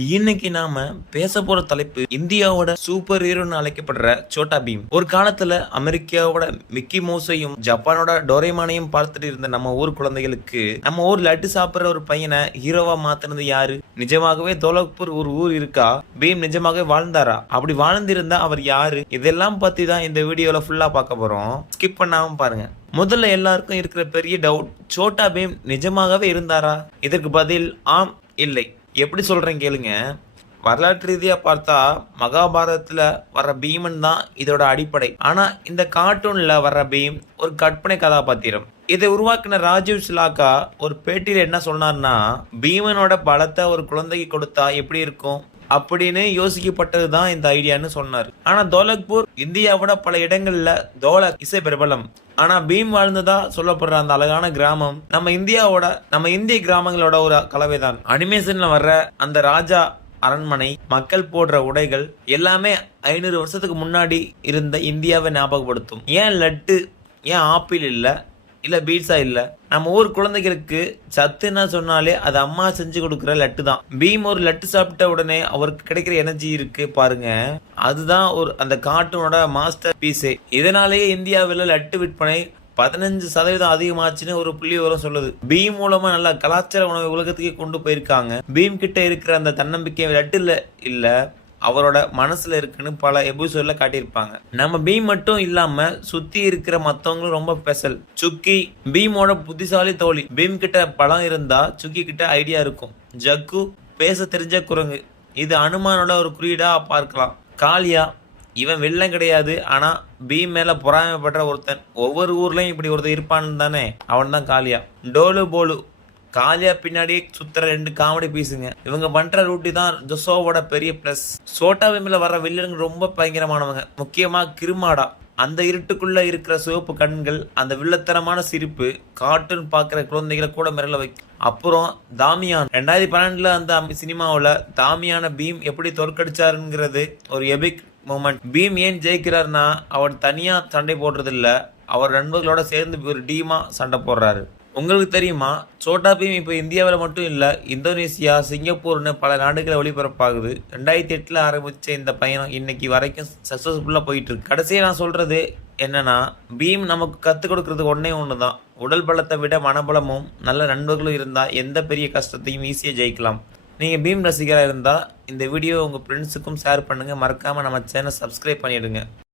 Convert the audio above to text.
இன்னைக்கு நாம பேச போற தலைப்பு இந்தியாவோட சூப்பர் ஹீரோன்னு அழைக்கப்படுற சோட்டா பீம். ஒரு காலத்துல அமெரிக்காவோட மிக்கி மவுஸையும் ஜப்பானோட டோரேமானையும் பார்த்துட்டு இருந்த நம்ம ஊர் குழந்தைகளுக்கு நம்ம ஊர் லட்டு சாப்பிடுற ஒரு பையனை ஹீரோவா மாத்தினது யாரு? நிஜமாகவே தோலக்பூர் ஒரு ஊர் இருக்கா? பீம் நிஜமாகவே வாழ்ந்தாரா? அப்படி வாழ்ந்திருந்தா அவர் யாரு? இதெல்லாம் பத்தி தான் இந்த வீடியோல ஃபுல்லா பார்க்க போறோம். ஸ்கிப் பண்ணாம பாருங்க. முதல்ல எல்லாருக்கும் இருக்கிற பெரிய டவுட், சோட்டா பீம் நிஜமாகவே இருந்தாரா? இதற்கு பதில் ஆம், இல்லை. எப்படி சொல்றேன் கேளுங்க. வரலாற்று ரீதியா பார்த்தா மகாபாரதத்துல வர்ற பீமன் தான் இதோட அடிப்படை. ஆனா இந்த கார்ட்டூன்ல வர்ற பீம் ஒரு கற்பனை கதாபாத்திரம். இதை உருவாக்கின ராஜீவ் சிலாக்கா ஒரு பேட்டியில என்ன சொன்னார்னா, பீமனோட பலத்தை ஒரு குழந்தைக்கு கொடுத்தா எப்படி இருக்கும் அப்படின்னு யோசிக்கப்பட்டது தான் இந்த ஐடியான்னு சொன்னார். ஆனா தோலக்பூர் இந்தியாவோட பல இடங்கள்ல தோலக் இசை பிரபலம். ஆனா பீம் வாழ்ந்ததா சொல்லப்படுற அந்த அழகான கிராமம் நம்ம இந்திய கிராமங்களோட ஒரு கலவைதான். அனிமேஷன்ல வர்ற அந்த ராஜா அரண்மனை, மக்கள் போடுற உடைகள் எல்லாமே 500 வருஷத்துக்கு முன்னாடி இருந்த இந்தியாவை ஞாபகப்படுத்தும். ஏன் லட்டு, ஏன் ஆப்பிள் இல்ல பீட்சா இல்ல? நம்ம ஊர் குழந்தைகளுக்கு சத்துன்னா சொன்னாலே அது அம்மா செஞ்சு கொடுக்குற லட்டு தான். பீம் ஒரு லட்டு சாப்பிட்ட உடனே அவருக்கு கிடைக்கிற எனர்ஜி இருக்கு பாருங்க, அதுதான் அந்த கார்ட்டூனோட மாஸ்டர் பீஸே. இதனாலேயே இந்தியாவில் லட்டு விற்பனை 15% அதிகமாச்சுன்னு ஒரு புள்ளி விவரம் சொல்லுது. பீம் மூலமா நல்ல கலாச்சார உணவு உலகத்துக்கே கொண்டு போயிருக்காங்க. பீம் கிட்ட இருக்கிற அந்த தன்னம்பிக்கை லட்டுல இல்ல, அவரோட மனசுல இருக்குன்னு பல எபிசோட்ல காட்டியிருப்பாங்க. நம்ம பீம் மட்டும் இல்லாம சுத்தி இருக்கிற மத்தவங்களும் ரொம்ப ஸ்பெஷல். சுக்கி பீமோட புத்திசாலி தோழி. பீம் கிட்ட பலம் இருந்தா சுக்கி கிட்ட ஐடியா இருக்கும். ஜக்கு பேச தெரிஞ்ச குரங்கு, இது அனுமானோட ஒரு குறியீடா பார்க்கலாம். காளியா, இவன் வெள்ளம் கிடையாது, ஆனா பீம் மேல பொறாமைப்படுற ஒருத்தன். ஒவ்வொரு ஊர்லயும் இப்படி ஒருத்தர் இருப்பான்னு தானே, அவன் தான் காளியா. டோலு போலு, காலியா பின்னாடியே சுத்துற 2 காமெடி பீஸுங்க. இவங்க பண்ற ரூட்டி தான் ஜொசோவோட பெரிய பிளஸ். சோட்டா பீம்ல வர வில்லனுங்க ரொம்ப பயங்கரமானவங்க. முக்கியமா கிருமாடா, அந்த இருட்டுக்குள்ள இருக்கிற சிவப்பு கண்கள், அந்த வில்லத்தனமான சிரிப்பு கார்ட்டூன் பாக்குற குழந்தைகளை கூட மிரள வைக்கும். அப்புறம் தாமியான், 2012 அந்த சினிமாவில் தாமியான பீம் எப்படி தோற்கடிச்சாருங்கிறது ஒரு எபிக் மூமெண்ட். பீம் ஏன் ஜெயிக்கிறார்னா அவர் தனியா சண்டை போடுறது இல்ல, அவர் நண்பர்களோட சேர்ந்து ஒரு டீமா சண்டை போடுறாரு. உங்களுக்கு தெரியுமா, சோட்டா பீம் இப்போ இந்தியாவில் மட்டும் இல்லை, இந்தோனேசியா, சிங்கப்பூர்னு பல நாடுகளை ஒளிபரப்பாகுது. 2008 ஆரம்பிச்ச இந்த பயணம் இன்னைக்கு வரைக்கும் சக்ஸஸ்ஃபுல்லாக போயிட்டு இருக்கு. கடைசியாக நான் சொல்றது என்னன்னா, பீம் நமக்கு கற்றுக் கொடுக்கறது ஒன்று தான். உடல் பலத்தை விட மனபலமும் நல்ல நண்பர்களும் இருந்தால் எந்த பெரிய கஷ்டத்தையும் ஈஸியாக ஜெயிக்கலாம். நீங்கள் பீம் ரசிகராக இருந்தால் இந்த வீடியோ உங்கள் ஃப்ரெண்ட்ஸுக்கும் ஷேர் பண்ணுங்கள். மறக்காமல் நம்ம சேனல் சப்ஸ்கிரைப் பண்ணிடுங்க.